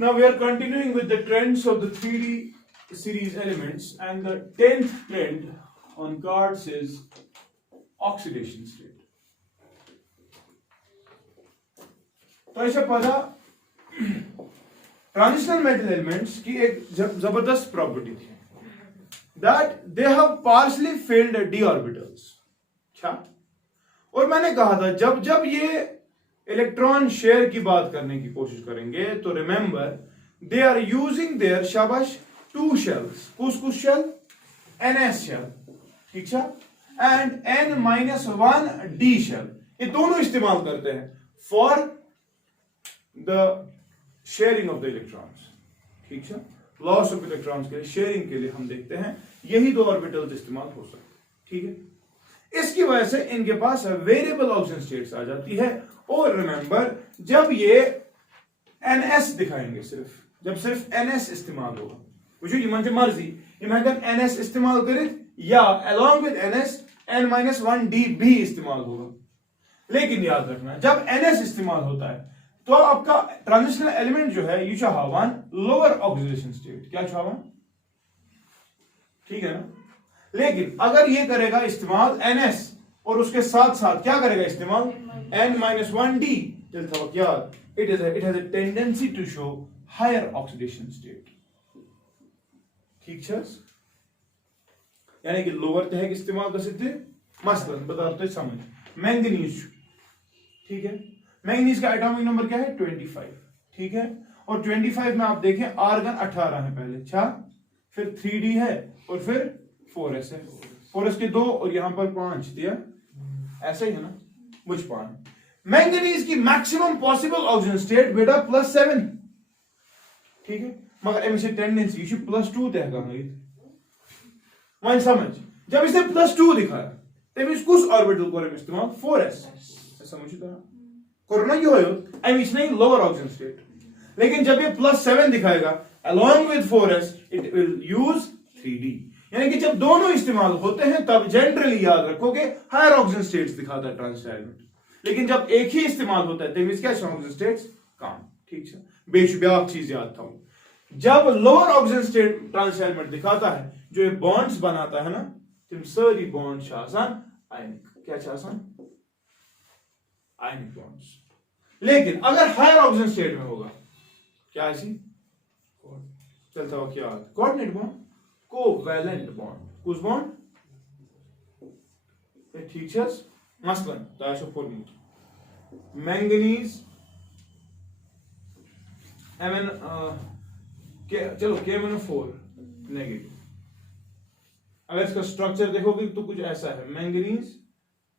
Now we are continuing with the trends of the 3D series elements, and the 10th trend on cards is oxidation state. तो ऐसा पता transitional metal elements की एक जबरदस्त property थी, that they have partially field D orbitals. अच्छा, और मैंने कहा था जब जब ये इलेक्ट्रॉन शेयर की बात करने की कोशिश करेंगे तो remember they are using their शाबाश टू शेल्स. कुछ शेल NS शेल, ठीक है, एंड N-1 D शेल. ये दोनों इस्तेमाल करते हैं for the sharing of the electrons. ठीक है, लॉस ऑफ इलेक्ट्रॉन्स के लिए, शेयरिंग के लिए हम देखते हैं यही दो ऑर्बिटल्स इस्तेमाल हो सकते हैं. ठीक है, इसकी वजह से इनके पास वेरिएबल ऑक्सीजन स्टेट्स आ जाती है. और रिमेंबर जब ये NS दिखाएंगे, जब सिर्फ NS इस्तेमाल होगा, मुझे ये मर्जी इमेजिन NS इस्तेमाल करें या along with NS N-1 D भी इस्तेमाल होगा. लेकिन याद रखना जब NS इस्तेमाल होता है तो आपका ट्रांजिशनल एलिमेंट जो है ये चाहवान लोअर ऑक्सीडेशन स्टेट. क्या चाहवान? ठीक है ना. लेकिन अगर ये करेगा इस्तेमाल NS और उसके साथ साथ क्या करेगा इस्तेमाल N-1 D, याद it has a tendency to show higher oxidation state. ठीक है, यानी कि लोअर तहक इस्तेमाल कर सकते. मसलन बता दो समझ, मैंगनीज. ठीक है, मैंगनीज का एटॉमिक नंबर क्या है? 25. ठीक है, और 25 में आप देखें आर्गन 18 है पहले. अच्छा, फिर 3D है और फिर 4s है. 4s के 2 और यहां पर 5 दिया, ऐसा ही है ना. which one? मैंगनीज की मैक्सिमम पॉसिबल ऑक्सीजन स्टेट बेटा +7. ठीक है, मगर अमिस टेंडेंसी यह +2 तह वन समझ. जब इसने +2 दिखाया तमिस कुछ ऑर्बिटल को इस्तेमाल 4s. समझ करो ना, ये अमिस नहीं लोअर ऑक्सीजन स्टेट. लेकिन जब ये +7 दिखाएगा along with 4s it will use 3D. यानी कि जब दोनों इस्तेमाल होते हैं तब जनरली याद रखोगे हायर ऑक्सीजन स्टेट्स दिखाता है ट्रांजिशनल एलिमेंट. लेकिन जब एक ही इस्तेमाल होता है तब क्या ऑक्सीजन स्टेट्स कम. ठीक है, बेशुब्याक चीज याद था. जब lower oxygen state transitional element दिखाता है, जो ये बॉन्ड्स बनाता है ना, तुम सारी बॉन्ड्स आयनिक. क्या आयनिक बॉन्ड्स. लेकिन अगर हायर ऑक्सीजन स्टेट में होगा क्या ऐसी चलता हो क्या कोऑर्डिनेट बॉन्ड, कोवैलेंट बॉन्ड. कुछ बॉन्ड. ठीक है, मसलन मैंगनीज चलो K-4 नेगेटिव. अगर इसका स्ट्रक्चर देखोगे तो कुछ ऐसा है. Manganese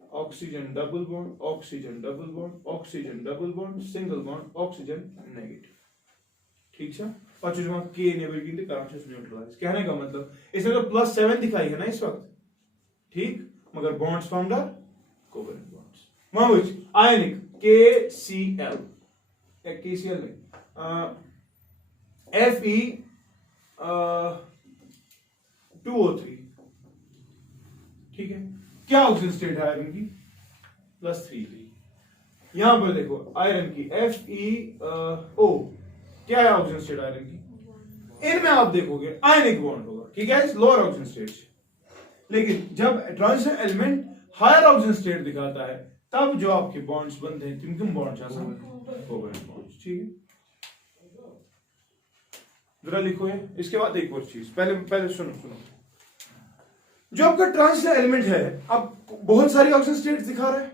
oxygen double bond, oxygen double bond, oxygen double bond, single bond, oxygen negative. ठीक है, और जो K इनेबिलिटी न्यूट्रलाइज. कहने का मतलब इसने तो +7 दिखाई है ना इस वक्त. ठीक, मगर bonds formed are covalent bonds. Which ionic KCl, KCl में Fe 2O3. ठीक है, क्या ऑक्सीजन स्टेट है आयरन की? +3. यहां पर देखो आयरन की FeO, क्या है ऑक्सीजन स्टेट आयरन की? इनमें आप देखोगे आयनिक बॉन्ड होगा. ठीक है, लोअर ऑक्सीजन स्टेट. लेकिन जब transitional element higher oxygen state दिखाता है तब जो आपके बॉन्ड्स बनते हैं किन बॉन्ड्स कोवैलेंट बॉन्ड्स. ठीक है, जरा लिखो ये. इसके बाद एक और चीज, पहले सुनो. जो आपका ट्रांजिशनल एलिमेंट है अब बहुत सारी ऑक्सीजन स्टेट्स दिखा रहा है.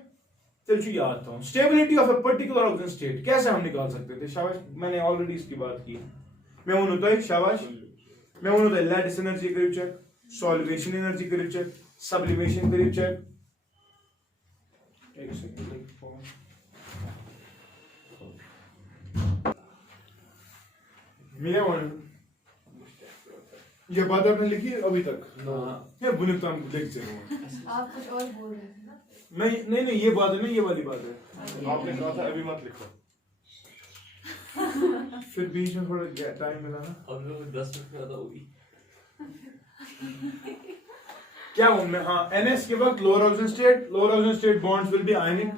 चलो याद था stability of a particular oxygen state कैसे हम निकाल सकते थे. शाबाश, मैंने ऑलरेडी इसकी बात की. मैं होता है शाबाश, मैं होता है लैटिस एनर्जी करीब चेक, सॉल्वेशन एनर्जी करीब चेक, सब्लिमेशन करीब चेक. एक सेकंड ये बात आपने लिखी है अभी तक? ये बुनियाद तो हम लिख चुके. आप कुछ और बोल रहे थे ना. नहीं ये बात है ना, ये वाली बात है. आपने कहा था अभी मत लिखो. फिर बीच में थोड़ा टाइम मिला ना. अब लोग 10 मिनट ज्यादा होगी. क्या मैं हाँ NS के वक्त lower oxygen state bonds will be आयनिक.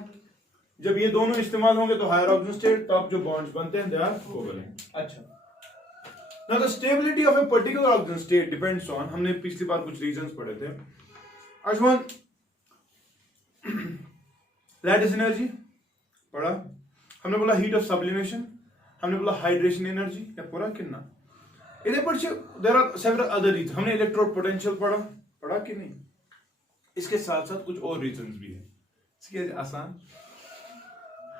जब ये दोनों इस्तेमाल होंगे तो हायर ऑक्सीजन स्टेट, तब जो बॉन्ड्स बनते हैं दे आर कोवैलेंट. अच्छा, Now the stability of a particular oxygen state depends on, हमने पिछली बार कुछ रीजंस पढ़े थे. Ashwan, lattice energy पढ़ा, हमने बोला heat of sublimation, हमने बोला hydration energy, या पूरा कितना? इधर पर there are several other reasons. हमने electrode potential पढ़ा कि नहीं? इसके साथ साथ कुछ और रीजंस भी है. इसके आसान?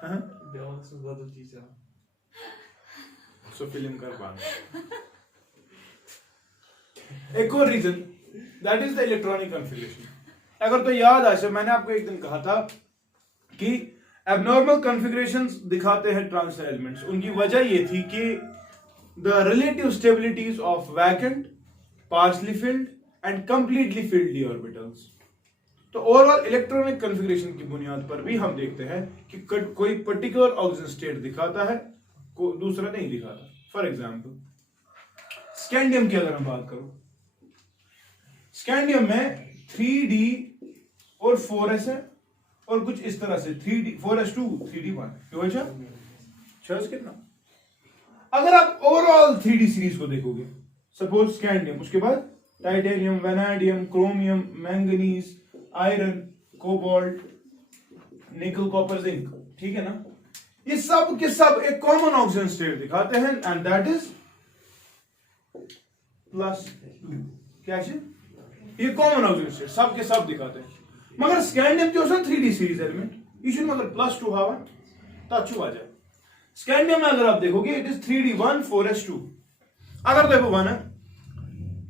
हाँ? Devam से बदल चीज़ सो फिल्म कर पाना. एक और reason, that is the electronic configuration. अगर तो याद आए, मैंने आपको एक दिन कहा था कि एबनॉर्मल कॉन्फ़िगरेशंस दिखाते हैं ट्रांजिस्टर एलिमेंट्स. उनकी वजह ये थी कि the relative stabilities of vacant, partially filled and completely filled D orbitals. तो ओवरऑल इलेक्ट्रॉनिक कॉन्फ़िगरेशन की बुनियाद पर भी हम देखते हैं कि कोई पर्टिकुलर ऑक्सीजन स्टेट दिखाता है, को दूसरा नहीं दिखाता. फॉर एग्जाम्पल स्कैंडियम की अगर हम बात करो, स्कैंडियम में 3D और 4s है और कुछ इस तरह से 3D 4s2 3D1 क्यों अच्छा चॉइस कितना. अगर आप ओवरऑल 3D सीरीज को देखोगे, सपोज स्कैंडियम, उसके बाद titanium, vanadium, chromium, manganese, iron, cobalt, nickel, copper, zinc, ठीक है ना. ये सब के सब एक कॉमन ऑक्सीजन स्टेट दिखाते हैं एंड दैट इज +2. क्या है ये कॉमन ऑक्सीजन स्टेट सब के सब दिखाते हैं. मगर स्कैंडियम जो 3D सीरीज एलिमेंट ये शुड मगर +2 हावन ताचू आ जाए. स्कैंडियम में अगर आप देखोगे इट इज 3D1 4s2. अगर देखो वन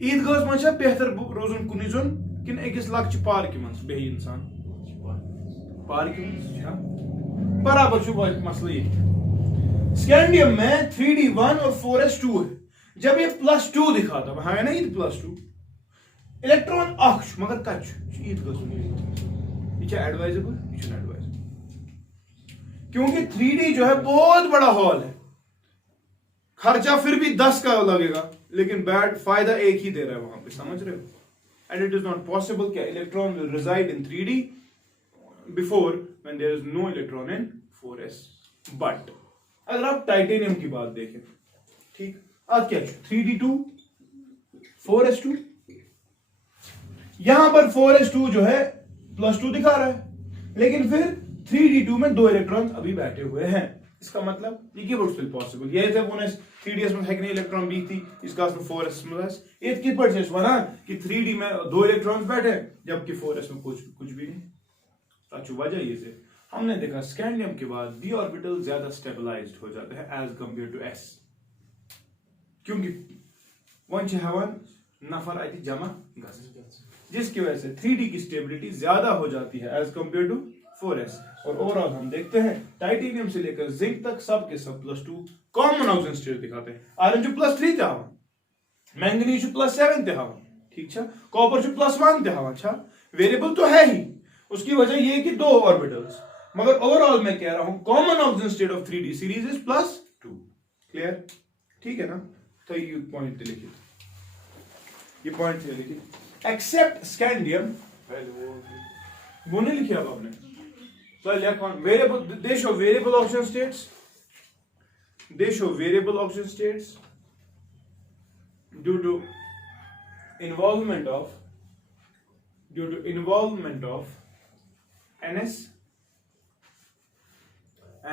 ईदगाह मज बेहतर रोजन कुन जोन किन अकिस लक्च पार्क मज बे इंसान पार्क बराबर मसला ये. स्कैंडियम में 3D1 और 4s2 है. जब ये +2 दिखाता वहां है ना ये +2 इलेक्ट्रॉन अक्ष मगर कच ईद ये एडवाइजेबल क्योंकि 3D जो है बहुत बड़ा हॉल है. खर्चा फिर भी 10 का लगेगा लेकिन बैड फायदा एक ही दे रहा है वहां पे, समझ रहे हो. And it is not possible कि electron will reside in 3D before when there is no electron in 4s. But अगर आप टाइटेनियम की बात देखें, ठीक, आज क्या 3D2 4s2, यहां पर 4s2 जो है +2 दिखा रहा है लेकिन फिर 3D2 में 2 इलेक्ट्रॉन अभी बैठे हुए हैं. इसका मतलब ये की स्टिल पॉसिबल. ये थे बोनस 3ds में है इलेक्ट्रॉन भी थी, इसका 4s में एक की परसेंट बना कि 3D में 2 इलेक्ट्रॉन्स बैठे जबकि 4s में कुछ भी नहीं. अच्छी वजह ये से हमने देखा स्कैंडियम के बाद डी ऑर्बिटल ज्यादा स्टेबलाइज्ड हो जाते हैं एज कंपेयर टू एस, क्योंकि वन हवन नफर आई थी जमा जिसकी वजह से 3D की स्टेबिलिटी ज्यादा हो जाती है एज कंपेयर टू 4s. और ओवरऑल हम देखते हैं टाइटेनियम से लेकर जिंक तक सब के सब +2 कॉमन ऑक्सीजन स्टेट दिखाते हैं. आयरन जो +3 थे हवन, मैंगनीज जो +7 थे हवन, ठीक है, कॉपर जो +1 थे हवन. अच्छा वेरिएबल तो है ही, उसकी वजह ये कि 2 ऑर्बिटल्स, मगर ओवरऑल मैं कह रहा हूं common oxygen state of 3D series is +2. Clear, ठीक है ना. तो ये पॉइंट लिखिए, ये पॉइंट लिखिए. एक्सेप्ट स्कैंडियम वो नहीं लिखे अब आपने. Variable they show variable oxygen states, they show variable oxygen states due to involvement of ns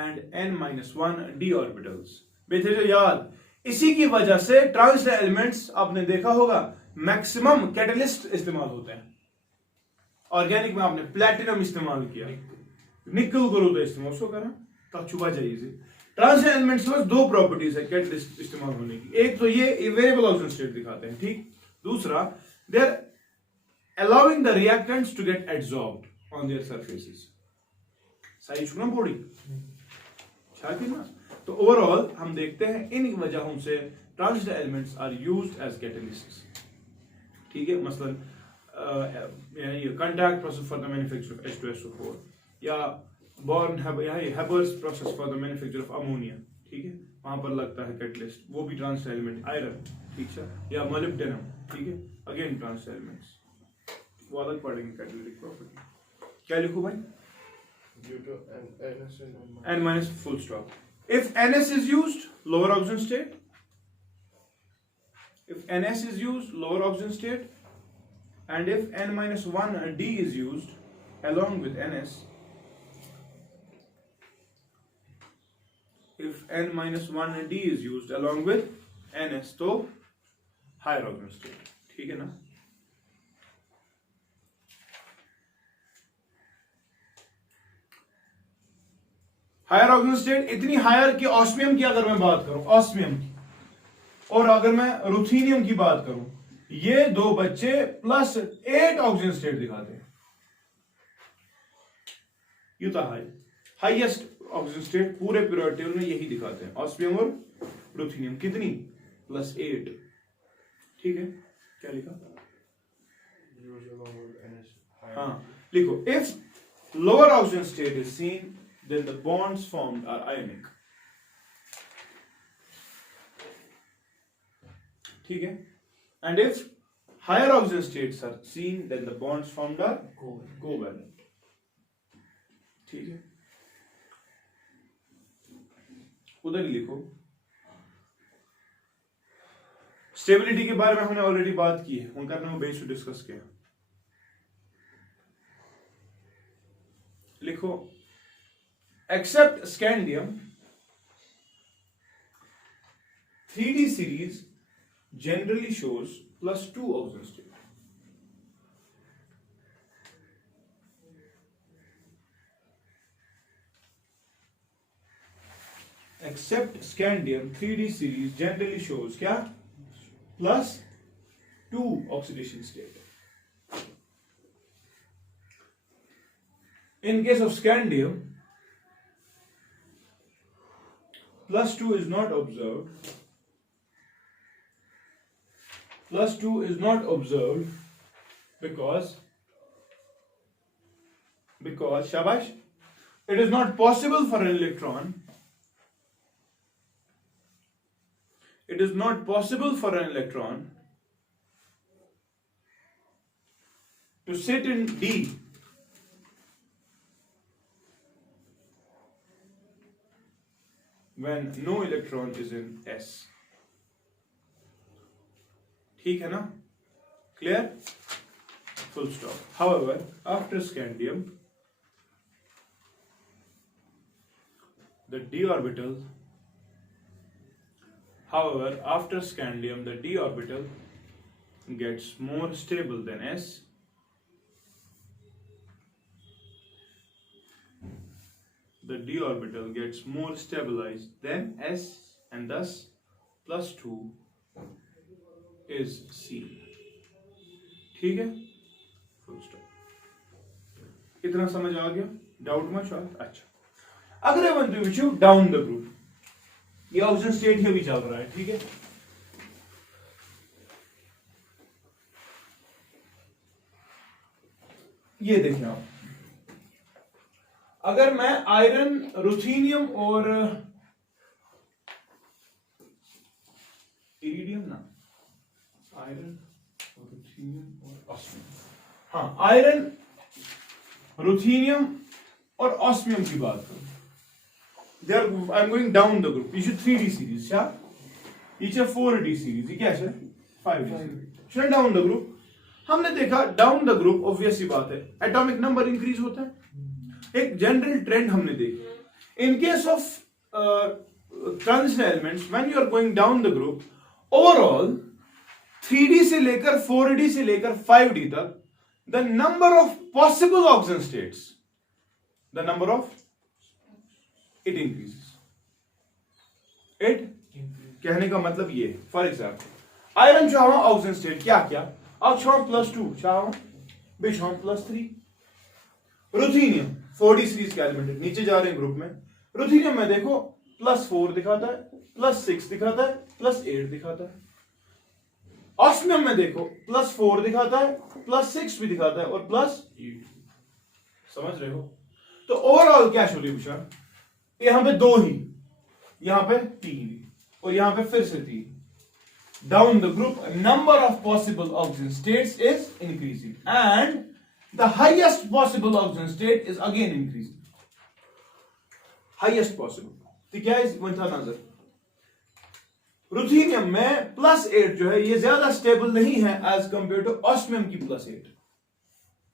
and n-1 d orbitals. बेहतर याद, इसी की वजह से ट्रांजिस्टर एलिमेंट्स आपने देखा होगा मैक्सिमम कैटलिस्ट इस्तेमाल होते हैं. ऑर्गेनिक में आपने प्लैटिनम इस्तेमाल किया, निकल करो तो इस्तेमाल उसको करा तब छुपा जाइए से. ट्रांजिस्टर एलिमेंट्स में 2 प्रॉपर्टीज है कैटलिस्ट इस्तेमाल होने की. एक तो ये वेरिएबल ऑक्सीजन स्टेट दिखाते हैं, ठीक. दूसरा they are allowing the reactants to get adsorbed on their surfaces. सही छुना बॉडी शायद ना. तो ओवरऑल हम देखते हैं इन वजहों से transistor elements are used as catalysts, ठीक है. मसलन ये contact process for the manufacture of H2SO4 या Born Haber's process for the manufacture of ammonia, ठीक है, वहां पर लगता है कैटलिस्ट, वो भी ट्रांजिस्टर एलिमेंट. आयरन, ठीक है, या मोलिब्डेनम, ठीक है, अगेन ट्रांजिस्टर एलिमेंट्स. वो अलग पढ़ेंगे कैटालिटिक प्रॉपर्टी. क्या लिखूं भाई? Due to NS n minus full stop. If NS is used, lower oxygen state. if NS is used, lower oxygen state, and if N minus 1 D is used along with NS, if N minus 1 D is used along with NS, तो higher oxygen state, ठीक है ना? Higher oxygen state इतनी higher कि osmium की अगर मैं बात करूं, ऑस्मियम की, और अगर मैं रुथीनियम की बात करूं, ये दो बच्चे +8 ऑक्सीजन स्टेट दिखाते हैं। ये तो हाईएस्ट ऑक्सीजन स्टेट पूरे पीरियोडिक टेबल में यही दिखाते हैं, ऑस्मियम और रुथीनियम। कितनी? +8। ठीक है, क्या लिखा? हाँ, लिखो, if lower oxygen state is seen then the bonds formed are ionic. ठीक है? And if higher oxygen states are seen, then the bonds formed are covalent. ठीक है? उधर ही लिखो। स्टेबिलिटी के बारे में हमने ऑलरेडी बात की है, उनका हमने बेस डिस्कस किया। लिखो, except scandium, 3D series generally shows +2 oxygen state. Except scandium, 3D series generally shows क्या? +2 oxidation state. In case of scandium, +2 is not observed. +2 is not observed because shabash, it is not possible for an electron. It is not possible for an electron to sit in D when no electron is in S. ठीक है ना? Clear? Full stop. However, after scandium, the d orbital gets more stable than S. The d orbital gets more stabilized than S, and thus +2 is seen. ठीक है? Full stop. इतना समझ आ गया? Doubt much? अच्छा, अगर I want to issue down the group, ये oxygen state ही भी चल रहा है, ठीक है? ये देखिए आप, अगर मैं आयरन, रुथीनियम और इरिडियम ना, आयरन, रुथीनियम और ऑस्मियम, हाँ, आयरन, रुथीनियम और ऑस्मियम की बात करूं, I am going down the group, ये 3D सीरीज क्या, ये 4D सीरीज, ये क्या है 5D series, down the group. हमने देखा डाउन द ग्रुप ऑब्वियस ही बात है, एटॉमिक नंबर इंक्रीज होता है, एक जनरल ट्रेंड हमने देखी। In case of transition elements, when you are going down the group, overall 3D से लेकर 4D से लेकर 5D तक, the number of possible oxygen states, the number of it increases. It कहने का मतलब ये, फॉर एग्जाम्पल आयरन चाहो ऑक्सीजन स्टेट क्या क्या, अब चाहो +2 चाहो, बेचाहो +3। रुथीनियम 4D सीरीज के एलिमेंट है, नीचे जा रहे हैं ग्रुप में, रुथीनियम में देखो +4 दिखाता है, +6 दिखाता है, +8 दिखाता है। ऑस्मियम में देखो +4 दिखाता है, +6 भी दिखाता है और +8। समझ रहे हो? तो ओवरऑल क्या सॉल्यूशन, यहां पे 2 ही, यहां पे 3 और यहां पे फिर से 3। Down the group, number of possible oxygen states is increasing, and the highest possible oxygen state is again increasing. Highest possible. तो क्या है वंथा नजर, रुथीनियम में +8 जो है ये ज्यादा स्टेबल नहीं है एज कंपेयर टू ऑस्मियम की +8।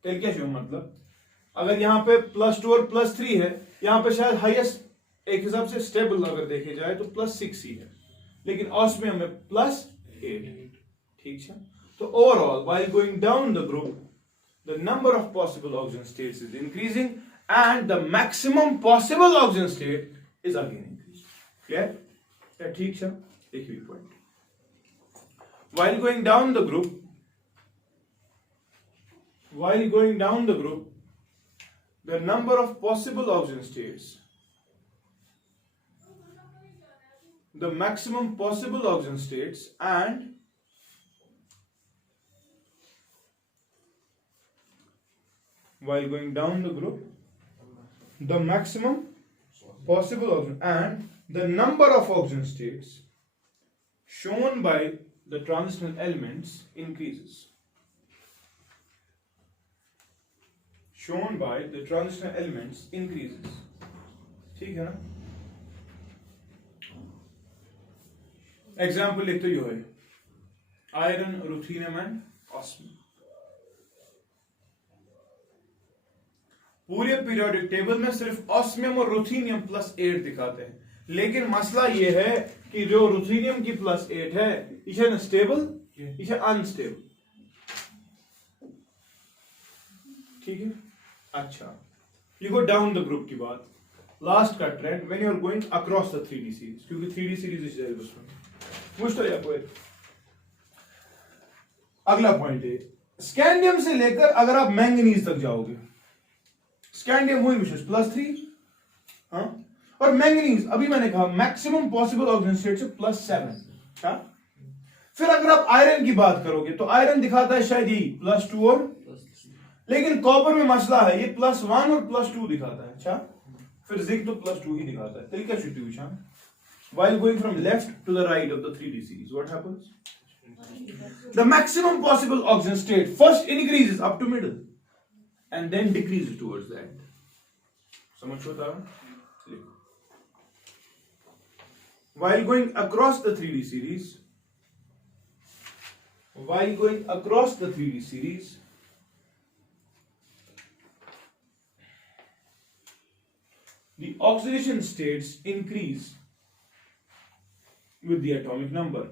तो क्या जो मतलब अगर यहाँ पे +2 और +3 है, यहाँ पे शायद हाईएस्ट एक हिसाब से स्टेबल अगर देखे जाए तो +6 ही है, लेकिन ऑस्मियम में +8। ठीक है, तो overall while going down the group the number of possible oxygen states is increasing and the maximum possible oxygen state is again increasing. Clear? Yeah, ठीक है, एक ही point. While going down the group, the number of possible oxygen states, the maximum possible oxygen states and while going down the group, the maximum possible oxygen and the number of oxygen states shown by the transitional elements increases. Shown by the transitional elements increases. ठीक है ना? Example लिखते ही हो, iron, ruthenium and osmium. पूरे periodic table में सिर्फ osmium और रुथीनियम +8 दिखाते हैं, लेकिन मसला यह है कि जो रुथीनियम की +8 है ये स्टेबल, ये अनस्टेबल। ठीक है, अच्छा you go down the group की बात, लास्ट का trend when you are going across the 3D series, क्योंकि 3D सीरीज इज सिलेबस में मुश्किल है कोई। अगला पॉइंट है स्कैंडियम से लेकर अगर आप मैंगनीज तक जाओगे, स्कैंडियम हुई विशेष +3, हाँ, और मैंगनीज अभी मैंने कहा मैक्सिमम पॉसिबल ऑक्सीजन स्टेट से +7। हाँ, फिर अगर आप आयरन की बात करोगे तो आयरन दिखाता है शायद यही +2 और, लेकिन कॉपर में मसला है ये +1 और +2 दिखाता है। अच्छा, फिर जिंक तो +2 ही दिखाता है। तरीका situation while going from left to the right of the 3D series, what happens? The maximum possible oxygen state first increases up to middle and then decreases towards the end. समझ होता है? While going across the 3D series, the oxidation states increase with the atomic number.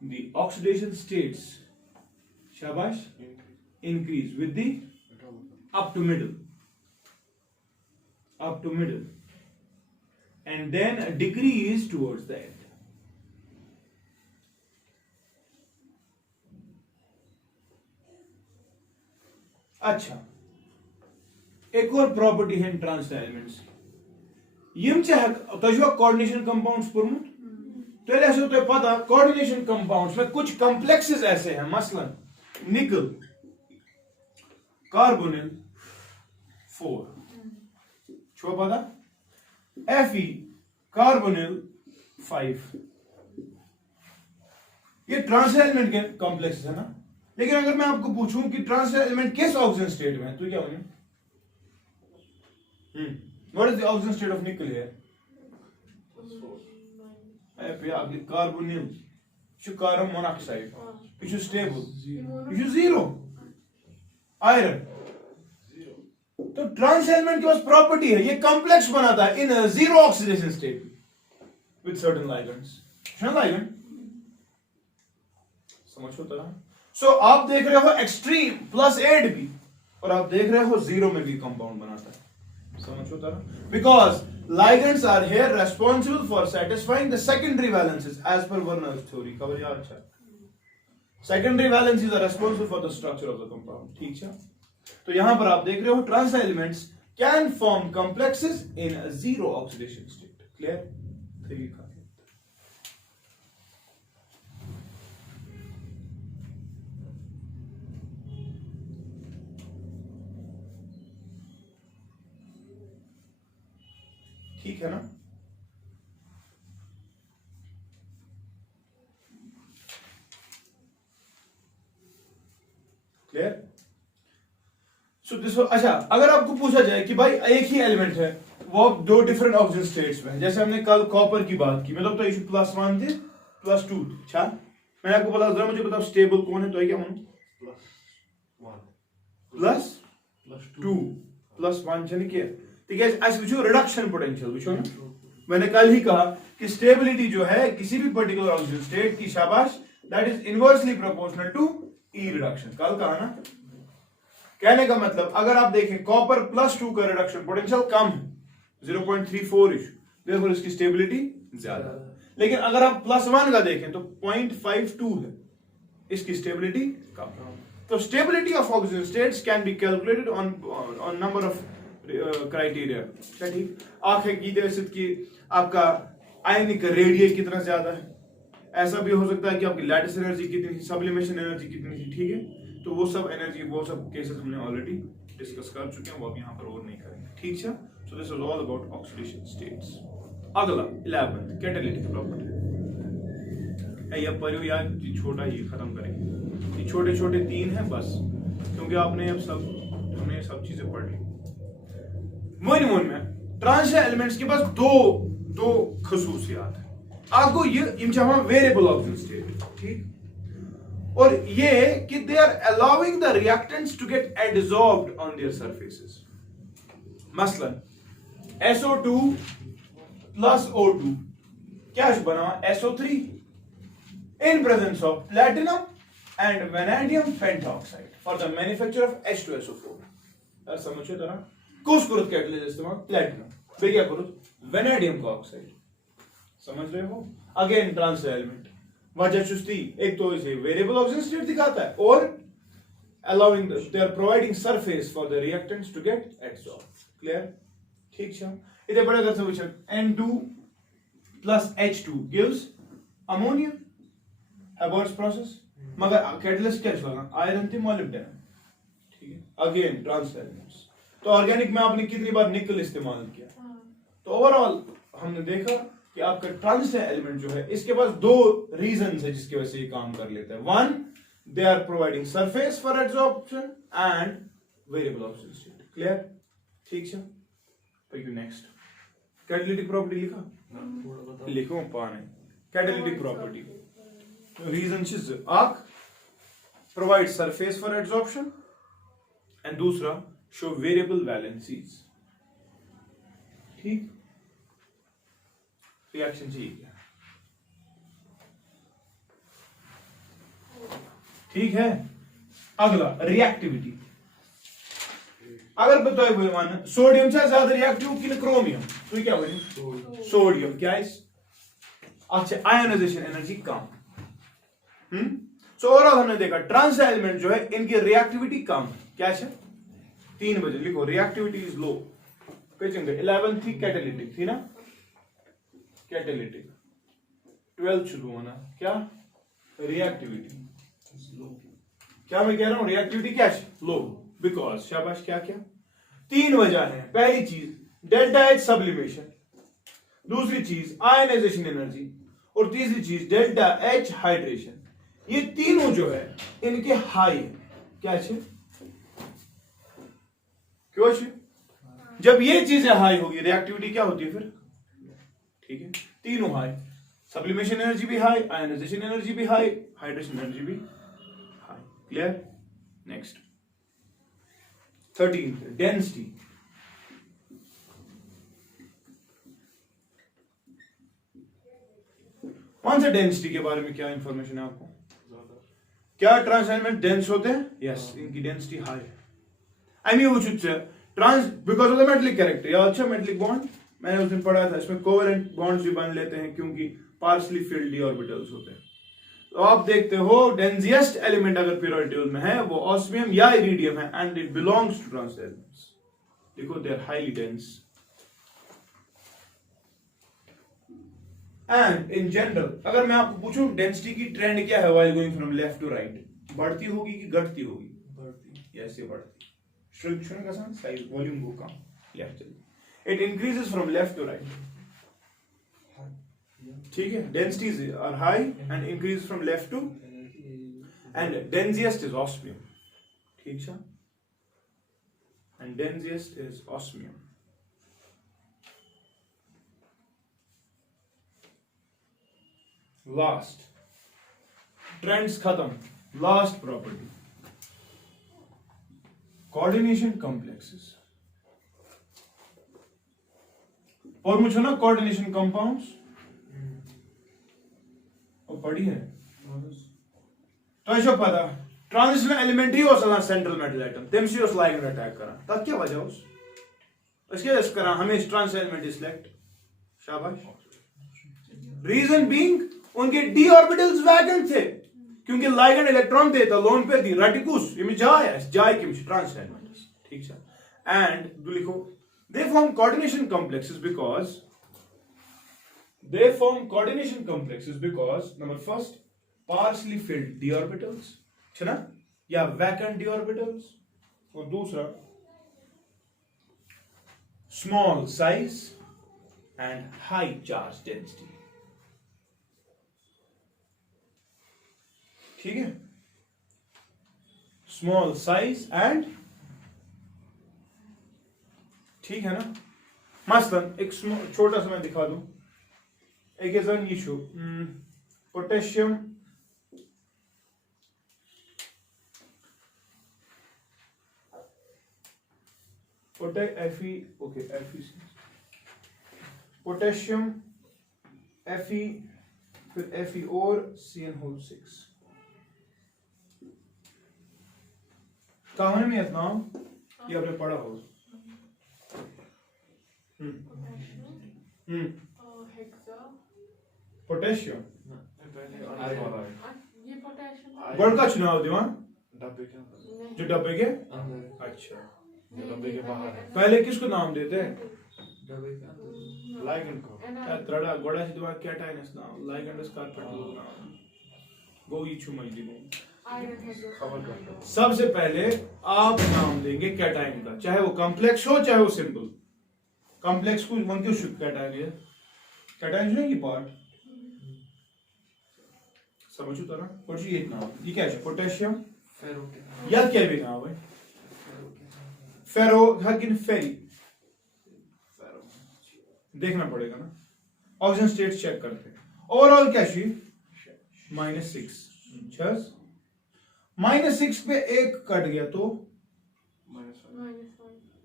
The oxidation states, shabash, increase with the up to middle, and then decrease towards the end. अच्छा, एक और property है transition elements यम coordination compounds पुरमुत तो ऐसे तो पता coordination compounds में कुछ कॉम्प्लेक्सेस ऐसे हैं, मसलन निकल कार्बोनिल 4 छो पता, Fe कार्बोनिल 5, ये ट्रांजिशन एलिमेंट के कॉम्प्लेक्सेस है ना। लेकिन अगर मैं आपको पूछूं कि ट्रांजिशन एलिमेंट किस ऑक्सीजन स्टेट में है तो क्या होगा? What is the oxygen state of nickel here? Carbonyl. Carbon monoxide. Which is stable. Which is 0. Iron. तो ट्रांजिशन एलिमेंट के पास प्रॉपर्टी है, ये कॉम्प्लेक्स बनाता है in zero oxidation state with certain ligands. Ligand समझ होता है? सो आप देख रहे हो एक्सट्रीम +8 भी, और आप देख रहे हो 0 में भी कंपाउंड बनाता है। समझ होता है? Because ligands are here responsible for satisfying the secondary valences as per Werner's theory. Cover यार अच्छा, secondary valences are responsible for the structure of the compound. ठीक है, तो यहां पर आप देख रहे हो trans elements can form complexes in a zero oxidation state. Clear? थ्री का ठीक है ना? क्लियर? सो दिस, अच्छा अगर आपको पूछा जाए कि भाई एक ही एलिमेंट है वो दो डिफरेंट ऑक्सीजन स्टेट्स में, जैसे हमने कल कॉपर की बात की, मतलब तो इशू +1 थे +2 अच्छा मैंने आपको बोला जरा मुझे बताओ स्टेबल कौन है, तो क्या मानो +2 +1 चल किया तिकाज अस वुचो रिडक्शन पोटेंशियल वुचो ना, मैंने कल ही कहा कि स्टेबिलिटी जो है किसी भी पर्टिकुलर ऑक्सीजन स्टेट की शाबाश that is inversely proportional to E reduction, कल कहा ना। कहने का मतलब अगर आप देखें कॉपर +2 का रिडक्शन पोटेंशियल कम है 0.34 देखो इसकी स्टेबिलिटी ज्यादा, लेकिन अगर आप +1 का देखें तो 0.52 है, इसकी स्टेबिलिटी कम। तो stability of oxygen states can be calculated on number of criteria. क्या ठीक आंखें की दहशत की आपका आयनिक रेडियस कितना ज्यादा है, ऐसा भी हो सकता है कि आपकी लैटिस एनर्जी कितनी थी, सब्लिमेशन एनर्जी कितनी थी, ठीक है। तो वो सब एनर्जी वो सब केसेस हमने ऑलरेडी डिस्कस कर चुके हैं, वो अब यहाँ पर और नहीं करेंगे, ठीक है। So this is all about oxidation states. अगला 11 कैटालिटिक प्रॉपर्टी, ये पढ़ो यार, ये छोटा ये खत्म करेंगे, ये छोटे छोटे 3 हैं बस, क्योंकि आपने अब सब हमने सब चीजें पढ़ ली। मोइन में ट्रांजिशन एलिमेंट्स के पास दो खसूसियात है, आपको ये वेरिएबल ऑक्सीजन स्टेट, ठीक, और ये कि they are allowing the reactants to get adsorbed on their surfaces. मसलन SO2 प्लस O2 क्या बना SO3 in presence of platinum and vanadium pentoxide for the manufacture of H2SO4। समझो तरह कुछ कुरुत कैटलिस्ट इस्तेमाल प्लैटिनम, फिर क्या कुरुत वेनेडियम का ऑक्साइड, समझ रहे हो। अगेन ट्रांजिशन एलिमेंट वजह चुस्ती, एक तो इसे वेरिएबल ऑक्सीजन स्टेट दिखाता है और allowing they are providing surface for the reactants to get adsorbed, clear, ठीक है। इधर बड़ा कर सकते हैं N2 plus H2 gives ammonia, Haber's process, मगर कैटलिस्ट क्या चलेगा आयरन थी मोलिब्डेनम, ठीक है। अगेन ट्रांजिशन एलिमेंट्स, तो ऑर्गेनिक में आपने कितनी बार निकल इस्तेमाल किया, तो ओवरऑल हमने देखा कि आपका ट्रांजिशन एलिमेंट जो है इसके पास 2 रीजन है जिसकी वजह से ये काम कर लेता है। 1 they are providing surface for adsorption and variable oxygen state, clear, ठीक है। तो नेक्स्ट कैटालिटिक प्रॉपर्टी लिखा लिखो पाने कैटालिटिक प्रॉपर्टी रीजन चीज आक provide surface for adsorption and दूसरा शो वेरिएबल वैलेंसीज, ठीक। रिएक्शन चाहिए, ठीक है। अगला रिएक्टिविटी, अगर बताए हुए मान सोडियम से ज्यादा रिएक्टिव कि क्रोमियम, तो क्या बोले सोडियम क्या है, अच्छा आयोनाइजेशन एनर्जी कम। सो ओवरऑल हमने देखा ट्रांजिशन एलिमेंट जो है इनकी रिएक्टिविटी कम है, क्या है 3 बजे लिखो रिएक्टिविटी इज लो, 11 थी कैटालिटिक थी ना, कैटालिटिक 12 शुरू होना क्या रिएक्टिविटी, क्या मैं कह रहा हूं रिएक्टिविटी क्या लो, बिकॉज शाबाश क्या क्या 3 वजह है। पहली चीज डेल्टा H सब्लिमेशन, दूसरी चीज आयनाइजेशन एनर्जी और तीसरी चीज डेल्टा H हाइड्रेशन। ये तीनों जो है इनके हाई है, क्या है क्यों है? जब ये चीजें हाई होगी रिएक्टिविटी क्या होती है फिर, ठीक है। तीनों हाई, सब्लिमेशन एनर्जी भी हाई, आयनाइजेशन एनर्जी भी हाई, हाइड्रेशन एनर्जी भी हाई, क्लियर। नेक्स्ट 13 डेंसिटी, कौन सा डेंसिटी के बारे में क्या इंफॉर्मेशन है आपको, क्या ट्रांजिशन एलिमेंट डेंस होते हैं, यस इनकी डेंसिटी हाई है। I mean which trans because of the metallic character, या अच्छा मेटेलिक बॉन्ड मैंने उस दिन पढ़ा था, इसमें कोवेलेंट बॉन्ड्स भी बन लेते हैं क्योंकि पार्शियली फिल्ड डी ऑर्बिटल्स होते हैं। तो आप देखते हो डेंसिएस्ट एलिमेंट अगर पीरियोडिक में है वो ऑस्मियम या इरिडियम है and it belongs to transition elements, देखो they are highly dense. And in general अगर मैं आपको पूछूं डेंसिटी की ट्रेंड क्या है while going from left to right, बढ़ती होगी कि घटती होगी, बढ़ती, यस ये बढ़ती, श्रिंक का साइज वॉल्यूम को कम, लेफ्ट चलिए, it increases from left to right, ठीक है। Densities are high and increase from left to, and densiest is osmium, ठीक है, and densiest is osmium, last, trends खत्म, लास्ट प्रॉपर्टी कोऑर्डिनेशन कॉम्प्लेक्सेस। और मुझे ना कोऑर्डिनेशन कंपाउंड्स और पढ़ी है तो पता ट्रांजिशन एलिमेंट ही सेंट्रल मेटल एटम तम लाइगेंड अटैक कर तथ क्या वजह कर हमेशा ट्रांजिशन एलिमेंट सिलेक्ट शाबाश। रीजन बीइंग उनके डी ऑर्बिटल्स वैकेंट थे क्योंकि लाइगेंड इलेक्ट्रॉन देता लोन पे दी रटिकुस यम जाय किम ट्रांजिशन एलिमेंट्स ठीक है। एंड दू लिखो they form coordination complexes because number first partially filled d orbitals है ना या vacant d orbitals और दूसरा small size and high charge density ठीक है। small size and ठीक है ना। मसलन एक छोटा सा मैं दिखा दूं एक इशू पोटेशियम पोटेशियम Fe फिर Fe और CnH6 कहानी में नाम ये आपने पढ़ा हो पोटेशियम ये पोटेशियम वर्ड का चुनाव दीवान डब्बे के अंदर जो डब्बे के अंदर अच्छा जो डब्बे के बाहर है पहले किसको नाम देते हैं डब्बे के अंदर लाइगेंड को त्रड़ा गोड़ा से दीवान क्या टाइम है नाम लाइगेंड इसका फटलो नाम गो इचु मजदी गो खबर कर सबसे पहले आप नाम देंगे कैटाइन का चाहे वो कॉम्प्लेक्स हो चाहे वो सिंपल कॉम्प्लेक्स को वन क्यों शुद्ध कैटाइन है कैटाइन जो है ये पार्ट समझो तो ना और ये नाम ये क्या है पोटेशियम फेरो के या क्या भी नाम है फेरो हकिन फेरी देखना पड़ेगा ना ऑक्सीजन स्टेट चेक करते हैं ओवरऑल क्या शी -6 -6 पे एक कट गया तो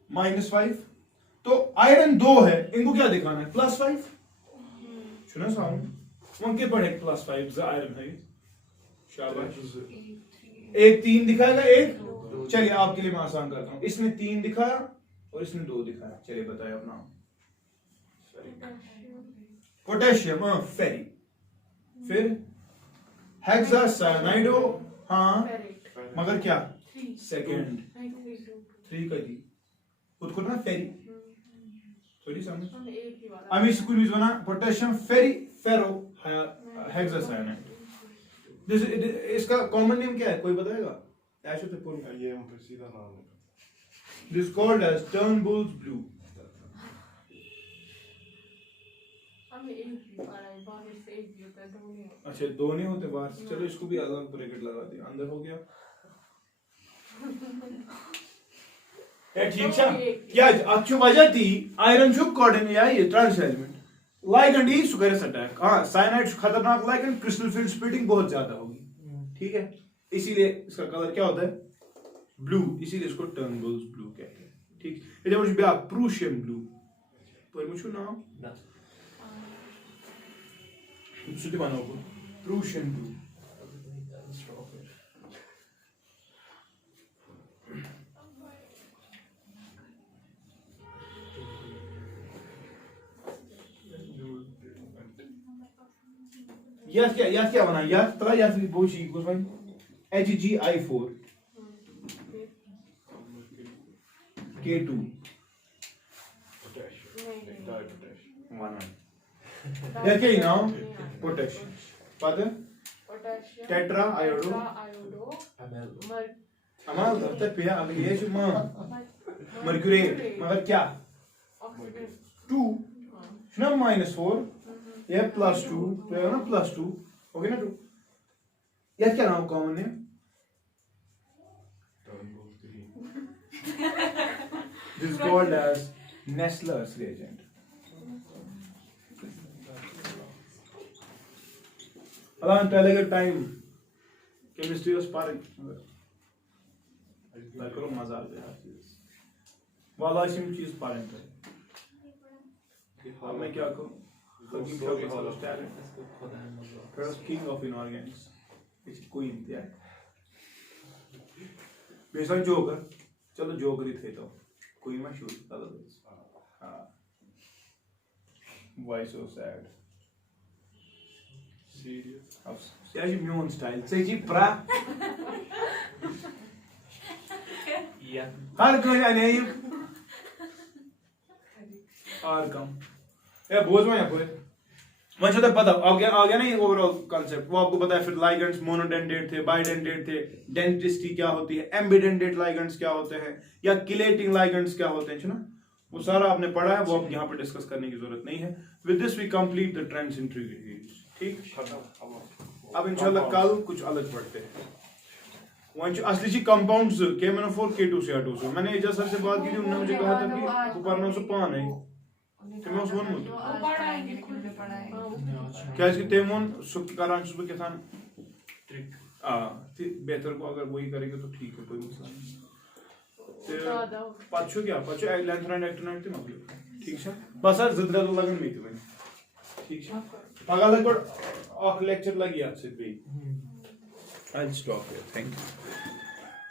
-5 तो आयरन 2 है इनको क्या दिखाना है +5 सुना साउंड उनके पढ़े +5 आयरन है शाबाश एक 3 दिखाएगा एक चलिए आपके लिए मैं आसान करता हूं इसने 3 दिखाया और इसने 2 दिखाया चलिए बताए अपना पोटेशियम फेरी फिर हेक्सासाइनाइडो हाँ मगर क्या सेकंड 3 का दी खुद को ना फेरी थोड़ी समझ अमी स्कूल में बना पोटेशियम फेरी फेरो हेक्सासाइनाइड दिस इसका कॉमन नेम क्या है कोई बताएगा ऐसे तो पूर्ण ये हम पे सीधा नाम है दिस कॉल्ड एज टर्नबुल्स ब्लू अच्छा 2 नहीं होते बाहर से चलो इसको भी अलग ब्रैकेट लगा दिया अंदर हो गया ये ठीक है क्या अच्छी वजह थी आयरन जो कोऑर्डिनेट या ये ट्रांस एलिमेंट लाइगेंड ही सुगरस अटैक हां साइनाइड खतरनाक लाइगेंड क्रिस्टल फील्ड स्प्लिटिंग बहुत ज्यादा होगी ठीक है इसीलिए इसका कलर क्या होता है ब्लू इसीलिए इसको टर्नबुल्स ब्लू कहते हैं ठीक है ये जो प्रूशियन ब्लू पर मुझे नाम ना सुधी बनाओ प्रूशियन ब्लू याद क्या बना याद पता याद वो चीज कुछ भाई HgI4 K2 याद क्या नाम पोटेशियम पता टेट्रा आयोडो अमाल दफ्तर पे अब ये जो मर्क्यूरी मगर क्या 2 ना -4 ये +2 तो है ना +2 हो गया ना 2 यार क्या नाम कॉमन है this is called as Nessler's reagent अलान तय लगे टाइम केमिस्ट्री उस पर तय करो मजाक वाला सिम चीज पढ़ें अब मैं क्या करूं किंग ऑफ इनऑर्गेनिक्स क्वीन क्या बेसन जोकर चलो जोकर ही थे तो कोई मशहूर Why so sad? Serious. क्या जी म्यून स्टाइल से जी प्रा या हर कोई अने ये और कम ये बोझ में यहाँ कोई मुझे तो पता आ गया ना ये ओवरऑल कांसेप्ट वो आपको पता है फिर लाइगेंड्स मोनोडेंटेट थे बाइडेंटेट थे डेंटिस्टी क्या होती है एम्बिडेंटेट लाइगेंड्स क्या होते हैं या किलेटिंग लाइगेंड्स क्या होते हैं ना वो सारा आपने पढ़ा है वो आप यहाँ पे डिस्कस करने की जरूरत नहीं है with this we complete the trends in triglycerides ठीक अब इंशाल्लाह कल कुछ अलग पढ़ते हैं वहीं असली जी कंपाउंड्स KMnO4 K2Cr2 मैंने एजाज सर से बात की थी उन्होंने मुझे कहा था कि ऊपर से पान है तो मैं उस वन क्या इसकी तेमोन सुख करान सुबह के थान ट्रिक बेहतर को अगर वही करेंगे तो ठीक है कोई मसला नहीं पच्चू क्या पच्चू लेंथराइड एक्टिनाइड ते मतलब ठीक है बस आज ज़िंदगी लगन में थी ठीक है पगह लग अख लेक्चर लगी आपसे बे I'll stop here. Thank you.